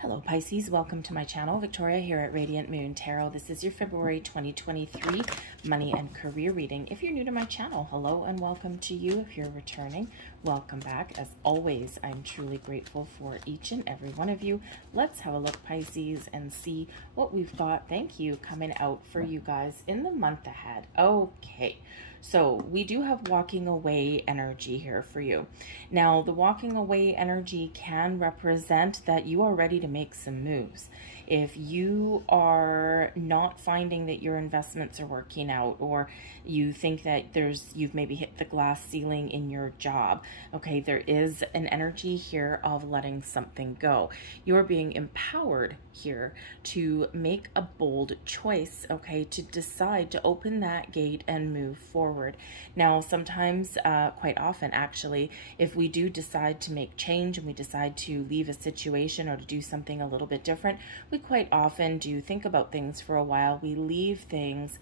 Hello Pisces, welcome to my channel. Victoria here at Radiant Moon Tarot. This is your February 2023 money and career reading. If you're new to my channel, hello and welcome to you. If you're returning, welcome back. As always, I'm truly grateful for each and every one of you. Let's have a look, Pisces, and see what we've got. Thank you, coming out for you guys in the month ahead. Okay. So we do have walking away energy here for you. Now, the walking away energy can represent that you are ready to make some moves. If you are not finding that your investments are working out, or you think that you've maybe hit the glass ceiling in your job, okay, there is an energy here of letting something go. You're being empowered here to make a bold choice, okay, to decide to open that gate and move forward. Now, sometimes, quite often actually, if we do decide to make change and we decide to leave a situation or to do something a little bit different, we quite often do think about things for a while. We leave things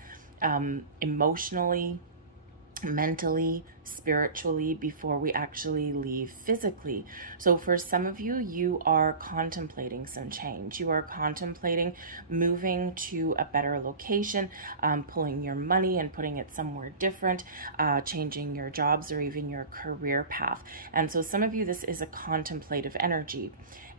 emotionally, mentally, spiritually, before we actually leave physically. So for some of you, you are contemplating some change. You are contemplating moving to a better location, pulling your money and putting it somewhere different, changing your jobs or even your career path. And so some of you, this is a contemplative energy.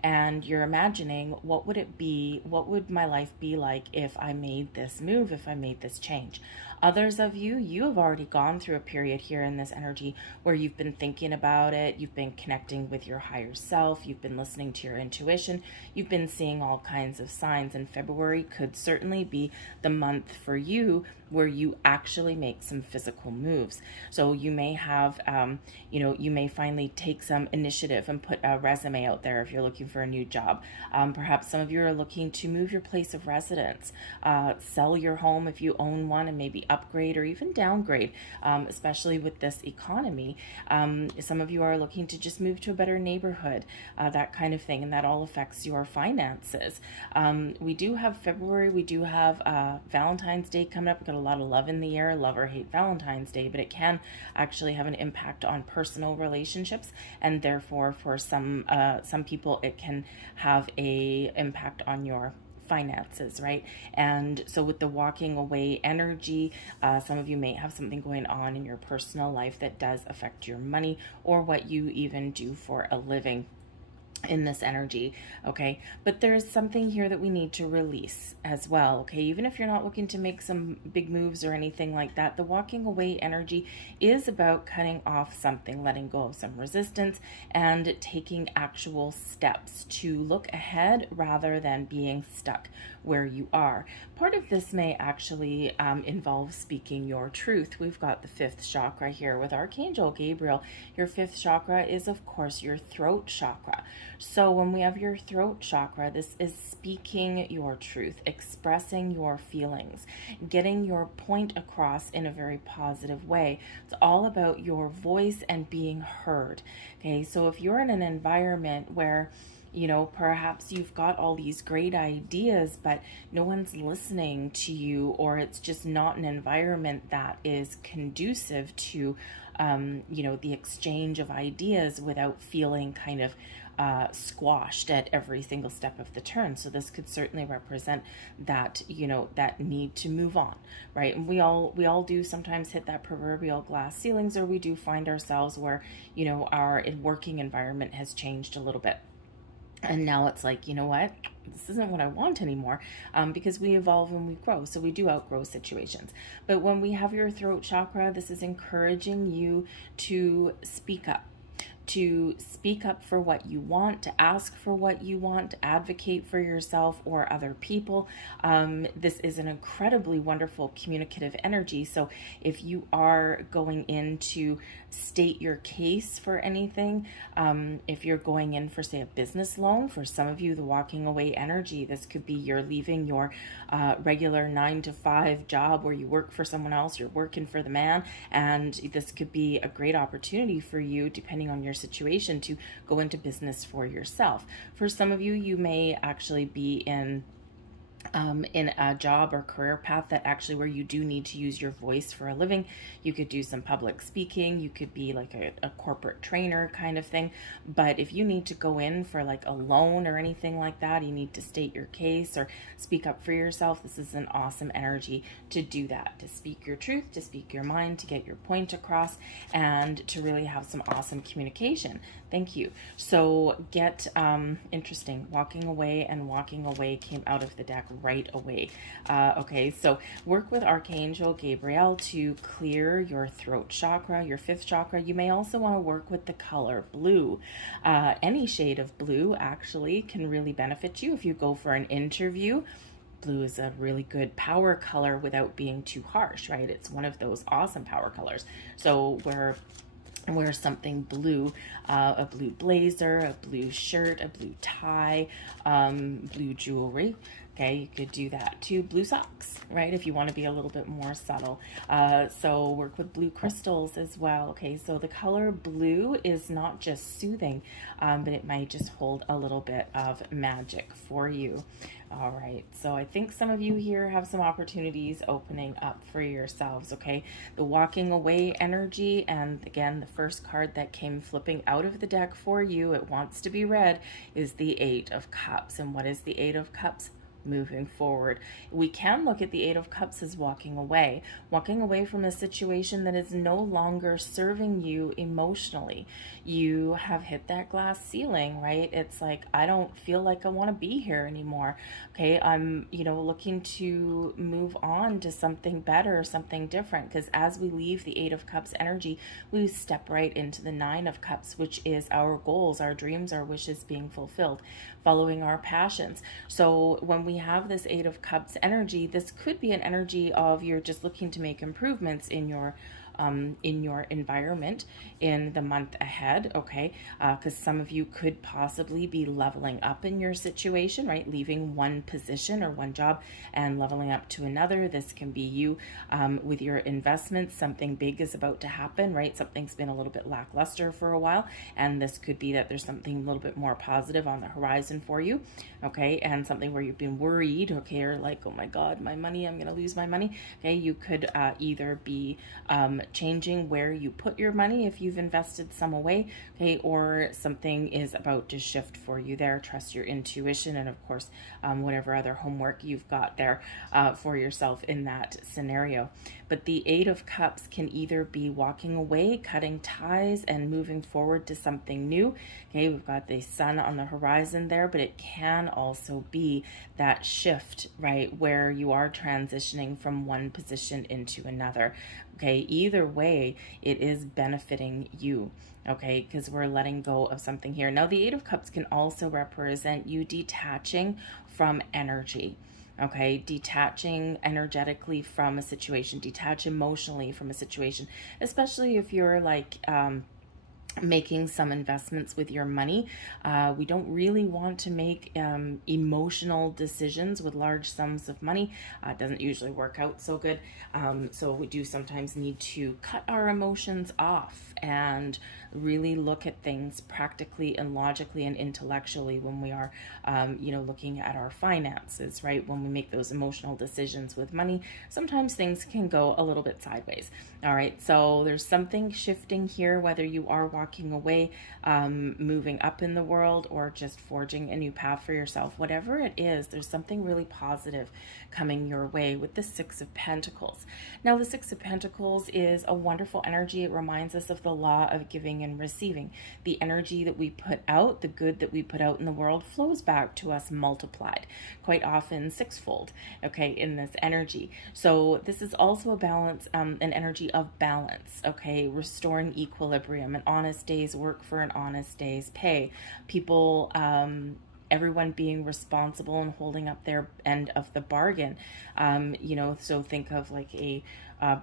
And you're imagining, what would it be? What would my life be like if I made this move, if I made this change? Others of you, you have already gone through a period here in this energy where you've been thinking about it, you've been connecting with your higher self, you've been listening to your intuition, you've been seeing all kinds of signs, and February could certainly be the month for you where you actually make some physical moves. So you may have, you may finally take some initiative and put a resume out there if you're looking for a new job. Perhaps some of you are looking to move your place of residence, sell your home if you own one, and maybe upgrade or even downgrade, especially with this economy. Some of you are looking to just move to a better neighborhood, that kind of thing, and that all affects your finances. We do have February, we do have Valentine's Day coming up. We've got a lot of love in the air. Love or hate Valentine's Day, but it can actually have an impact on personal relationships, and therefore for some people it can have a impact on your finances, right? And so with the walking away energy, some of you may have something going on in your personal life that does affect your money or what you even do for a living in this energy, okay? But there's something here that we need to release as well, okay? Even if you're not looking to make some big moves or anything like that, the walking away energy is about cutting off something, letting go of some resistance, and taking actual steps to look ahead rather than being stuck where you are. Part of this may actually involve speaking your truth. We've got the fifth chakra here with Archangel Gabriel. Your fifth chakra is, of course, your throat chakra. So when we have your throat chakra, this is speaking your truth, expressing your feelings, getting your point across in a very positive way. It's all about your voice and being heard. Okay, so if you're in an environment where perhaps you've got all these great ideas, but no one's listening to you, or it's just not an environment that is conducive to, the exchange of ideas without feeling kind of squashed at every single step of the turn. So this could certainly represent that, that need to move on, right? And we all do sometimes hit that proverbial glass ceilings, or we do find ourselves where, our working environment has changed a little bit. And now it's like, you know what, this isn't what I want anymore, because we evolve and we grow. So we do outgrow situations. But when we have your throat chakra, this is encouraging you to speak up. To speak up for what you want, to ask for what you want, to advocate for yourself or other people. This is an incredibly wonderful communicative energy. So if you are going in to state your case for anything, if you're going in for, say, a business loan, for some of you, the walking away energy, this could be you're leaving your regular 9-to-5 job where you work for someone else, you're working for the man, and this could be a great opportunity for you, depending on your situation, to go into business for yourself. For some of you, you may actually be in in a job or career path that actually where you do need to use your voice for a living. You could do some public speaking. You could be like a corporate trainer kind of thing. But if you need to go in for like a loan or anything like that, you need to state your case or speak up for yourself. This is an awesome energy to do that, to speak your truth, to speak your mind, to get your point across, and to really have some awesome communication. Thank you. So get interesting. Walking away and walking away came out of the deck right away. Okay, so work with Archangel Gabriel to clear your throat chakra, your 5th chakra. You may also want to work with the color blue. Any shade of blue actually can really benefit you if you go for an interview. Blue is a really good power color without being too harsh, right? It's one of those awesome power colors. So wear something blue, a blue blazer, a blue shirt, a blue tie, blue jewelry. Okay, you could do that too. Blue socks, right? If you want to be a little bit more subtle. So work with blue crystals as well. Okay, so the color blue is not just soothing, but it might just hold a little bit of magic for you. All right, so I think some of you here have some opportunities opening up for yourselves, okay? The walking away energy, and again, the first card that came flipping out of the deck for you, it wants to be read, is the 8 of Cups. And what is the 8 of Cups? Moving forward. We can look at the 8 of Cups as walking away from a situation that is no longer serving you emotionally. You have hit that glass ceiling, right? It's like, I don't feel like I want to be here anymore. Okay, I'm, looking to move on to something better, something different, because as we leave the 8 of Cups energy, we step right into the 9 of Cups, which is our goals, our dreams, our wishes being fulfilled, following our passions. So when we have this 8 of Cups energy, this could be an energy of you're just looking to make improvements in your environment in the month ahead, okay? Because some of you could possibly be leveling up in your situation, right? Leaving one position or one job and leveling up to another. This can be you with your investments. Something big is about to happen, right? Something's been a little bit lackluster for a while, and this could be that there's something a little bit more positive on the horizon for you, okay? And something where you've been worried, okay, or like, oh my God, my money, I'm gonna lose my money, okay? You could either be changing where you put your money if you've invested some away, okay, or something is about to shift for you there. Trust your intuition, and of course whatever other homework you've got there for yourself in that scenario. But the 8 of Cups can either be walking away, cutting ties, and moving forward to something new. Okay, we've got the sun on the horizon there, but it can also be that shift, right, where you are transitioning from one position into another. Okay, either way, it is benefiting you, okay, because we're letting go of something here. Now, the 8 of Cups can also represent you detaching from energy. Okay, detaching energetically from a situation, detach emotionally from a situation, especially if you're like making some investments with your money. We don't really want to make emotional decisions with large sums of money. It doesn't usually work out so good. So we do sometimes need to cut our emotions off and really look at things practically and logically and intellectually when we are, looking at our finances, right? When we make those emotional decisions with money, sometimes things can go a little bit sideways. All right, so there's something shifting here, whether you are walking away, moving up in the world, or just forging a new path for yourself. Whatever it is, there's something really positive coming your way with the 6 of Pentacles. Now, the 6 of Pentacles is a wonderful energy. It reminds us of the law of giving and receiving. The energy that we put out, the good that we put out in the world, flows back to us multiplied, quite often sixfold, okay, in this energy. So this is also a balance, an energy of balance, okay, restoring equilibrium, an honest day's work for an honest day's pay. People, everyone being responsible and holding up their end of the bargain. So think of like a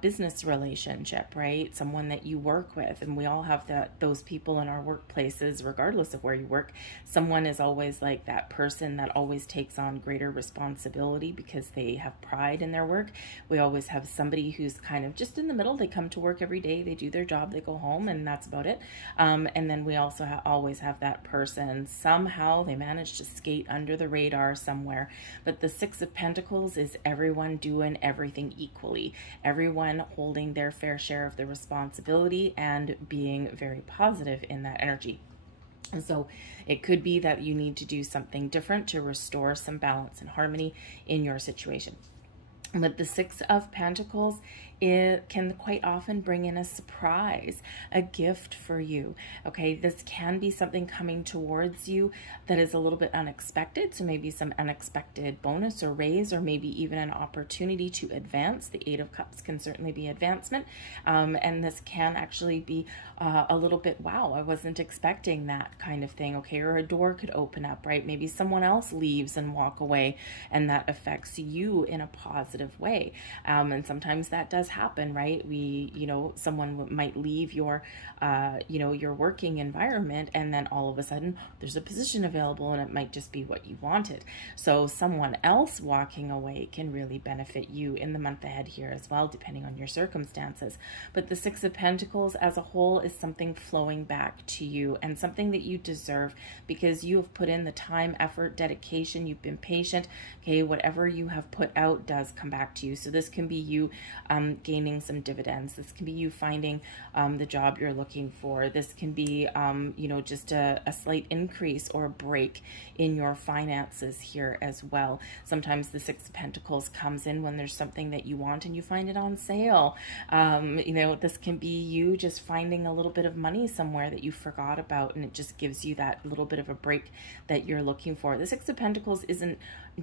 business relationship, right? Someone that you work with, and we all have those people in our workplaces, regardless of where you work. Someone is always like that person that always takes on greater responsibility because they have pride in their work. We always have somebody who's kind of just in the middle. They come to work every day, they do their job, they go home, and that's about it. And then we also always have that person, somehow they manage to skate under the radar somewhere. But the Six of Pentacles is everyone doing everything equally, everyone holding their fair share of the responsibility and being very positive in that energy. And so it could be that you need to do something different to restore some balance and harmony in your situation. But the Six of Pentacles, it can quite often bring in a surprise, a gift for you. Okay, this can be something coming towards you that is a little bit unexpected. So maybe some unexpected bonus or raise, or maybe even an opportunity to advance. The Eight of Cups can certainly be advancement. And this can actually be a little bit, wow, I wasn't expecting that kind of thing. Okay, or a door could open up, right? Maybe someone else leaves and walk away, and that affects you in a positive way. And sometimes that does happen, right? Someone might leave your working environment, and then all of a sudden there's a position available, and it might just be what you wanted. So someone else walking away can really benefit you in the month ahead here as well, depending on your circumstances. But the Six of Pentacles as a whole is something flowing back to you, and something that you deserve because you have put in the time, effort, dedication, you've been patient. Okay, whatever you have put out does come back to you. So this can be you gaining some dividends. This can be you finding the job you're looking for. This can be, just a slight increase or a break in your finances here as well. Sometimes the Six of Pentacles comes in when there's something that you want and you find it on sale. This can be you just finding a little bit of money somewhere that you forgot about, and it just gives you that little bit of a break that you're looking for. The Six of Pentacles isn't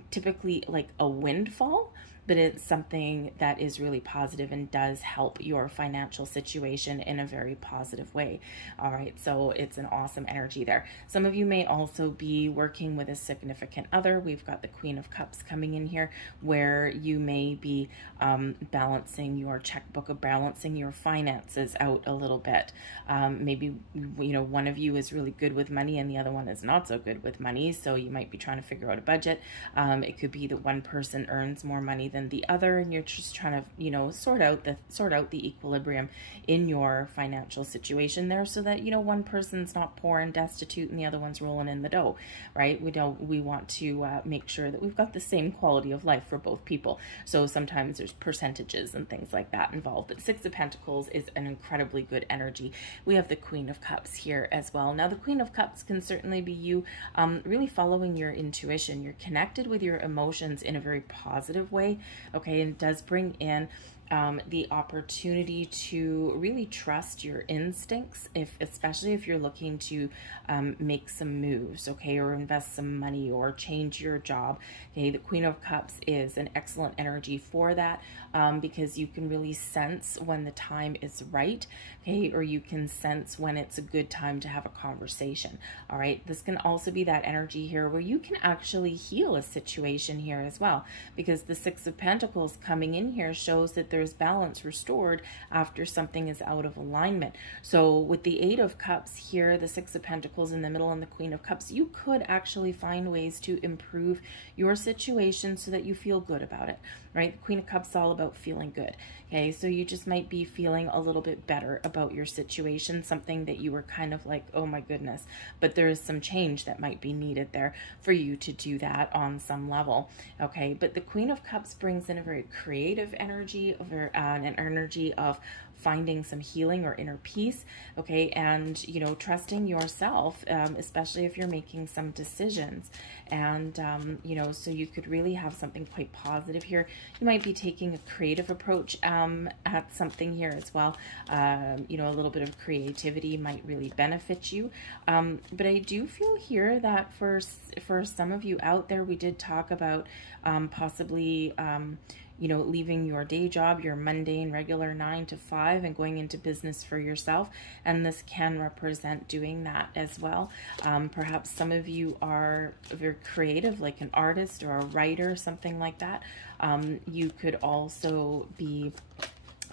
typically like a windfall, but it's something that is really positive and does help your financial situation in a very positive way. All right, so it's an awesome energy there. Some of you may also be working with a significant other. We've got the Queen of Cups coming in here, where you may be balancing your checkbook, or balancing your finances out a little bit. Maybe, one of you is really good with money and the other one is not so good with money, so you might be trying to figure out a budget. It could be that one person earns more money than the other, and you're just trying to sort out the equilibrium in your financial situation there, so that one person's not poor and destitute and the other one's rolling in the dough, right? We want to make sure that we've got the same quality of life for both people. So sometimes there's percentages and things like that involved, but Six of Pentacles is an incredibly good energy. We have the Queen of Cups here as well. Now the Queen of Cups can certainly be you really following your intuition. You're connected with your emotions in a very positive way. Okay, and it does bring in the opportunity to really trust your instincts, especially if you're looking to make some moves, okay, or invest some money or change your job. Okay, the Queen of Cups is an excellent energy for that, because you can really sense when the time is right, okay, or you can sense when it's a good time to have a conversation. All right, this can also be that energy here where you can actually heal a situation here as well, because the Six of Pentacles coming in here shows that there's balance restored after something is out of alignment. So with the Eight of Cups here, the Six of Pentacles in the middle, and the Queen of Cups, you could actually find ways to improve your situation so that you feel good about it, right? The Queen of Cups is all about feeling good. Okay, so you just might be feeling a little bit better about your situation, something that you were kind of like, oh my goodness, but there is some change that might be needed there for you to do that on some level. Okay, but the Queen of Cups brings in a very creative energy, an energy of finding some healing or inner peace, okay, and trusting yourself, especially if you're making some decisions. And so you could really have something quite positive here. You might be taking a creative approach at something here as well. A little bit of creativity might really benefit you, but I do feel here that for some of you out there, we did talk about possibly leaving your day job, your mundane, regular 9 to 5, and going into business for yourself. And this can represent doing that as well. Perhaps some of you are very creative, like an artist or a writer, something like that. You could also be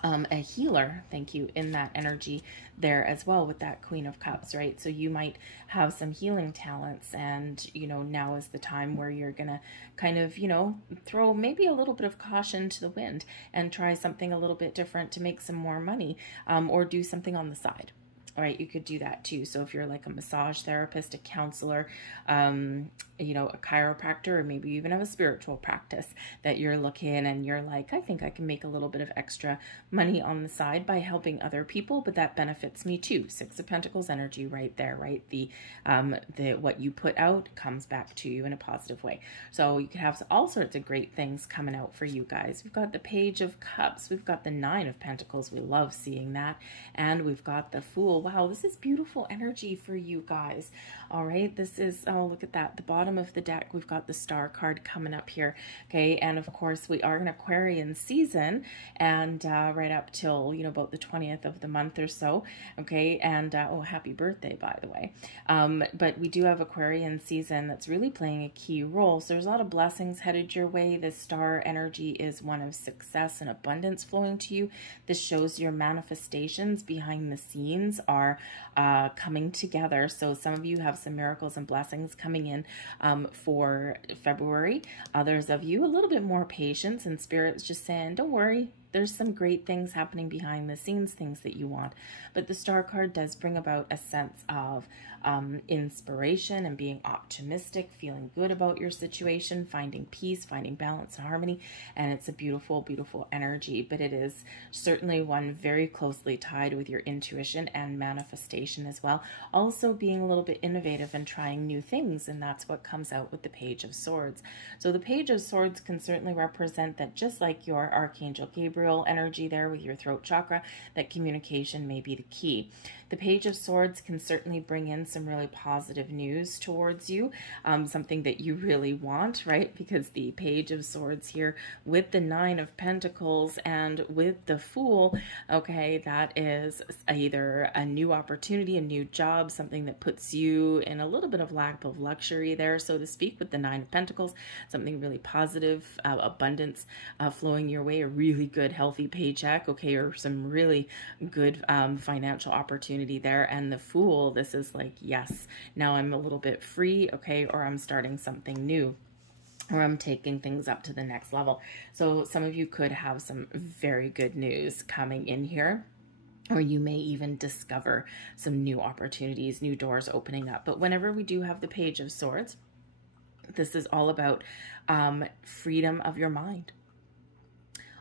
a healer, thank you, in that energy there as well with that Queen of Cups, right? So you might have some healing talents, and, you know, now is the time where you're gonna kind of, you know, throw maybe a little bit of caution to the wind and try something a little bit different to make some more money, or do something on the side. All right, you could do that too. So if you're like a massage therapist, a counselor, you know, a chiropractor, or maybe you even have a spiritual practice that you're looking and you're like, I think I can make a little bit of extra money on the side by helping other people, but that benefits me too. Six of Pentacles energy right there, right? The what you put out comes back to you in a positive way. So you could have all sorts of great things coming out for you guys. We've got the Page of Cups. We've got the Nine of Pentacles. We love seeing that. And we've got the Fool. Wow, this is beautiful energy for you guys. All right, this is, oh, look at that. The bottom of the deck, we've got the Star card coming up here. Okay, and of course, we are in Aquarian season, and right up till, you know, about the 20th of the month or so. Okay, and oh, happy birthday, by the way. But we do have Aquarian season that's really playing a key role. So there's a lot of blessings headed your way. This star energy is one of success and abundance flowing to you. This shows your manifestations behind the scenes are coming together. So some of you have some miracles and blessings coming in for February. Others of you, a little bit more patience, and Spirit's just saying, don't worry, there's some great things happening behind the scenes, things that you want. But the Star card does bring about a sense of inspiration and being optimistic, feeling good about your situation, finding peace, finding balance and harmony. And it's a beautiful, beautiful energy. But it is certainly one very closely tied with your intuition and manifestation as well. Also being a little bit innovative and trying new things. And that's what comes out with the Page of Swords. So the Page of Swords can certainly represent that, just like your Archangel Gabriel energy there with your throat chakra, that communication may be the key. The Page of Swords can certainly bring in some really positive news towards you, something that you really want, right? Because the Page of Swords here with the Nine of Pentacles and with the Fool, okay, that is either a new opportunity, a new job, something that puts you in a little bit of lack of luxury there, so to speak, with the Nine of Pentacles, something really positive, abundance flowing your way, a really good, healthy paycheck, okay, or some really good financial opportunity there. And the Fool, this is like, yes, now I'm a little bit free, okay, or I'm starting something new, or I'm taking things up to the next level. So some of you could have some very good news coming in here, or you may even discover some new opportunities, new doors opening up. But whenever we do have the Page of Swords, this is all about freedom of your mind,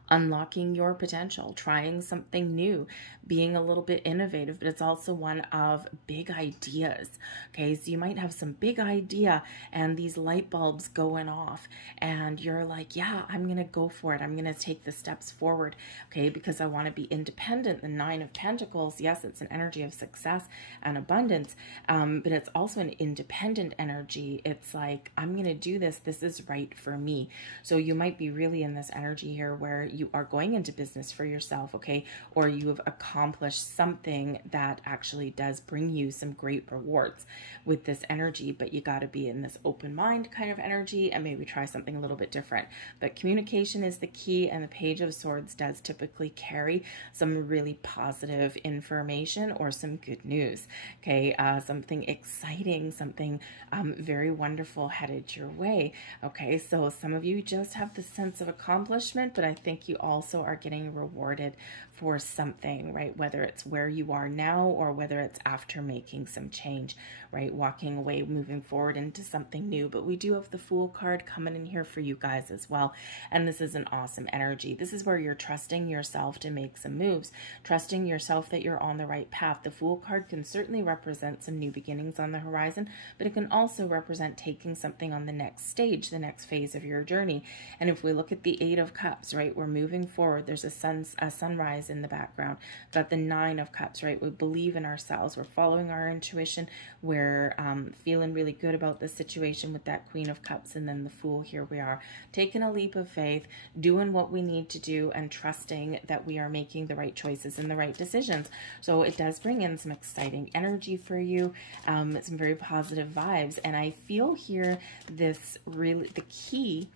unlocking your potential, trying something new, being a little bit innovative, but it's also one of big ideas. Okay, so you might have some big idea and these light bulbs going off, and you're like, yeah, I'm going to go for it. I'm going to take the steps forward, okay, because I want to be independent. The Nine of Pentacles, yes, it's an energy of success and abundance, but it's also an independent energy. It's like, I'm going to do this. This is right for me. So you might be really in this energy here where you are going into business for yourself, okay, or you have accomplished something that actually does bring you some great rewards with this energy, but you got to be in this open mind kind of energy and maybe try something a little bit different. But communication is the key, and the Page of Swords does typically carry some really positive information or some good news, okay, something exciting, something very wonderful headed your way, okay. So some of you just have the sense of accomplishment, but I think you also are getting rewarded for something, right? Whether it's where you are now or whether it's after making some change, right? Walking away, moving forward into something new. But we do have the Fool card coming in here for you guys as well. And this is an awesome energy. This is where you're trusting yourself to make some moves, trusting yourself that you're on the right path. The Fool card can certainly represent some new beginnings on the horizon, but it can also represent taking something on the next stage, the next phase of your journey. And if we look at the Eight of Cups, right, we're moving forward. There's a sunrise in the background. Got the Nine of Cups, right? We believe in ourselves. We're following our intuition. We're feeling really good about the situation with that Queen of Cups, and then the Fool. Here we are taking a leap of faith, doing what we need to do, and trusting that we are making the right choices and the right decisions. So it does bring in some exciting energy for you, some very positive vibes. And I feel here this really, the key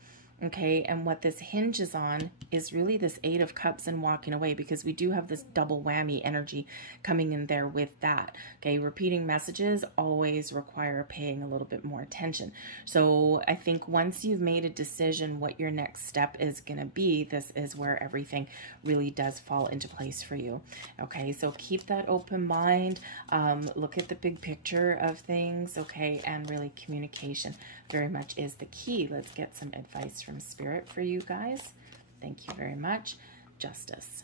Okay, and what this hinges on is really this Eight of Cups and walking away, because we do have this double whammy energy coming in there with that. Okay, repeating messages always require paying a little bit more attention. So I think once you've made a decision what your next step is going to be, this is where everything really does fall into place for you. Okay, so keep that open mind, look at the big picture of things, okay, and really communication very much is the key. Let's get some advice from Spirit for you guys. Thank you very much. Justice.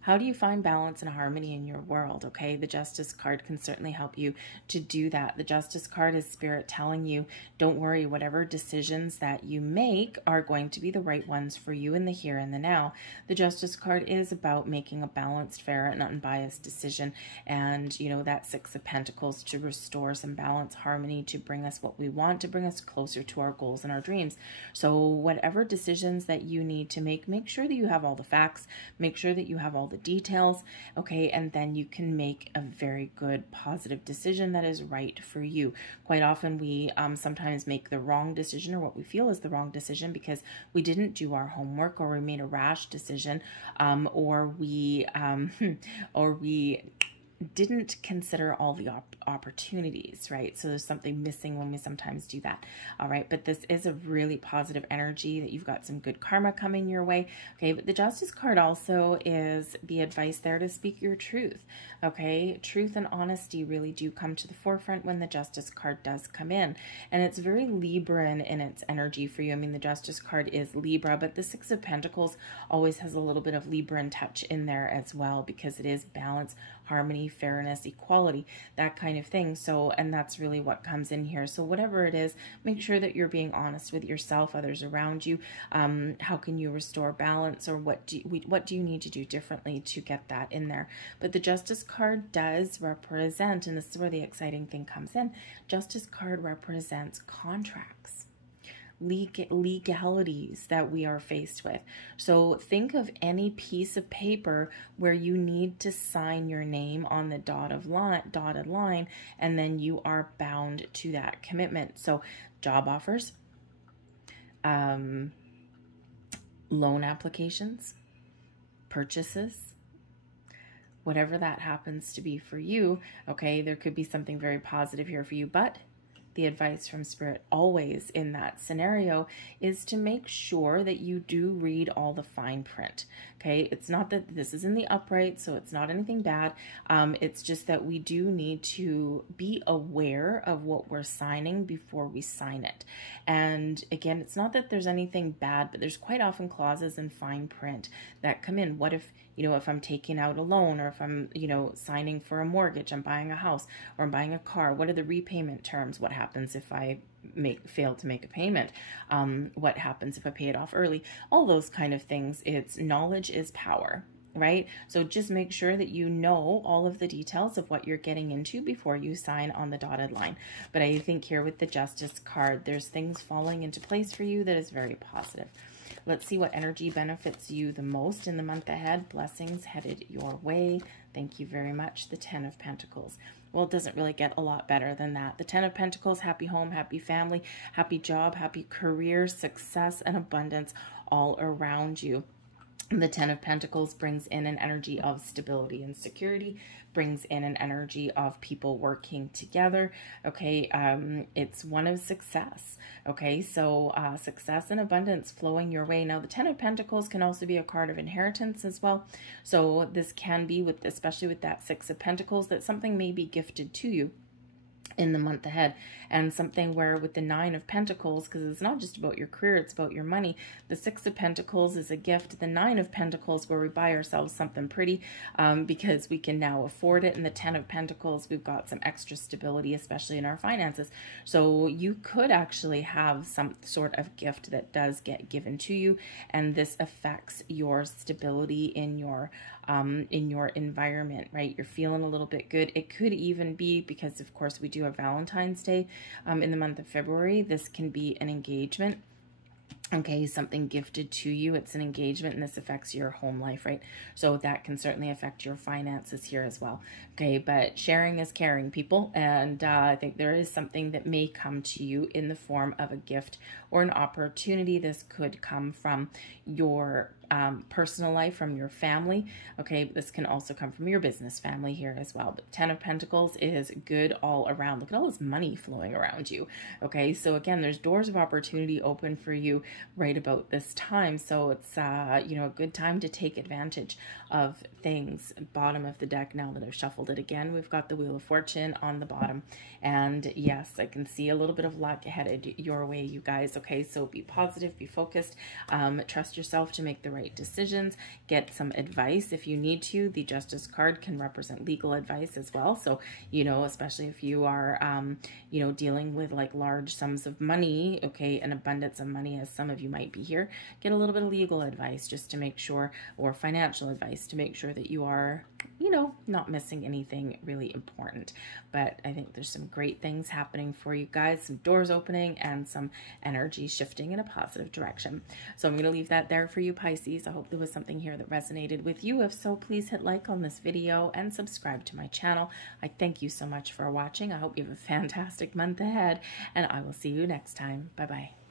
How do you find balance and harmony in your world? Okay, the Justice card can certainly help you to do that. The Justice card is Spirit telling you, don't worry, whatever decisions that you make are going to be the right ones for you in the here and the now. The Justice card is about making a balanced, fair, and unbiased decision. And, you know, that Six of Pentacles to restore some balance, harmony, to bring us what we want, to bring us closer to our goals and our dreams. So whatever decisions that you need to make sure that you have all the facts, make sure that you have all the details, okay, and then you can make a very good positive decision that is right for you. Quite often we sometimes make the wrong decision, or what we feel is the wrong decision, because we didn't do our homework, or we made a rash decision, or we didn't consider all the opportunities, right? So there's something missing when we sometimes do that. All right, but this is a really positive energy that you've got some good karma coming your way. Okay, but the Justice card also is the advice there to speak your truth. Okay, truth and honesty really do come to the forefront when the Justice card does come in, and it's very Libran in its energy for you. I mean, the Justice card is Libra, but the Six of Pentacles always has a little bit of Libran touch in there as well, because it is balance, harmony, fairness, equality, that kind of thing. So, and that's really what comes in here. So whatever it is, make sure that you're being honest with yourself, others around you. How can you restore balance, or what do you need to do differently to get that in there? But the Justice card does represent, and this is where the exciting thing comes in, Justice card represents contracts, legalities that we are faced with. So think of any piece of paper where you need to sign your name on the dotted line, and then you are bound to that commitment. So job offers, loan applications, purchases, whatever that happens to be for you. Okay, there could be something very positive here for you, but the advice from Spirit always in that scenario is to make sure that you do read all the fine print. Okay, it's not that this is in the upright, so it's not anything bad. It's just that we do need to be aware of what we're signing before we sign it. And again, it's not that there's anything bad, but there's quite often clauses in fine print that come in. What if, you know, if I'm taking out a loan, or if I'm, you know, signing for a mortgage, I'm buying a house, or I'm buying a car, what are the repayment terms? What happens if I fail to make a payment? What happens if I pay it off early? All those kind of things. It's knowledge is power, right? So just make sure that you know all of the details of what you're getting into before you sign on the dotted line. But I think here with the Justice card, there's things falling into place for you that is very positive. Let's see what energy benefits you the most in the month ahead. Blessings headed your way. Thank you very much. The Ten of Pentacles. Well, it doesn't really get a lot better than that. The Ten of Pentacles, happy home, happy family, happy job, happy career, success, and abundance all around you. The Ten of Pentacles brings in an energy of stability and security, brings in an energy of people working together. Okay, it's one of success. Okay, so success and abundance flowing your way. Now, the Ten of Pentacles can also be a card of inheritance as well. So this can be, with, especially with that Six of Pentacles, that something may be gifted to you in the month ahead, and something where with the Nine of Pentacles, because it's not just about your career, it's about your money. The Six of Pentacles is a gift. The Nine of Pentacles, where we buy ourselves something pretty because we can now afford it. And the Ten of Pentacles, we've got some extra stability, especially in our finances. So you could actually have some sort of gift that does get given to you, and this affects your stability in your environment, right? You're feeling a little bit good. It could even be, because of course we do have Valentine's Day in the month of February, this can be an engagement. Okay, something gifted to you. It's an engagement, and this affects your home life, right? So that can certainly affect your finances here as well. Okay, but sharing is caring, people. And I think there is something that may come to you in the form of a gift or an opportunity. This could come from your personal life, from your family. Okay, this can also come from your business family here as well. But 10 of Pentacles is good all around. Look at all this money flowing around you. Okay, so again, there's doors of opportunity open for you right about this time. So it's, you know, a good time to take advantage of things. Bottom of the deck, now that I've shuffled it again, we've got the Wheel of Fortune on the bottom. And yes, I can see a little bit of luck headed your way, you guys. Okay, so be positive, be focused, trust yourself to make the right decisions, get some advice if you need to. The Justice card can represent legal advice as well. So, you know, especially if you are, you know, dealing with like large sums of money, okay, an abundance of money, as some of you might be here, get a little bit of legal advice just to make sure, or financial advice to make sure that you are, you know, not missing anything really important. But I think there's some great things happening for you guys, some doors opening and some energy shifting in a positive direction. So I'm going to leave that there for you, Pisces. I hope there was something here that resonated with you. If so, please hit like on this video and subscribe to my channel. I thank you so much for watching. I hope you have a fantastic month ahead, and I will see you next time. Bye-bye.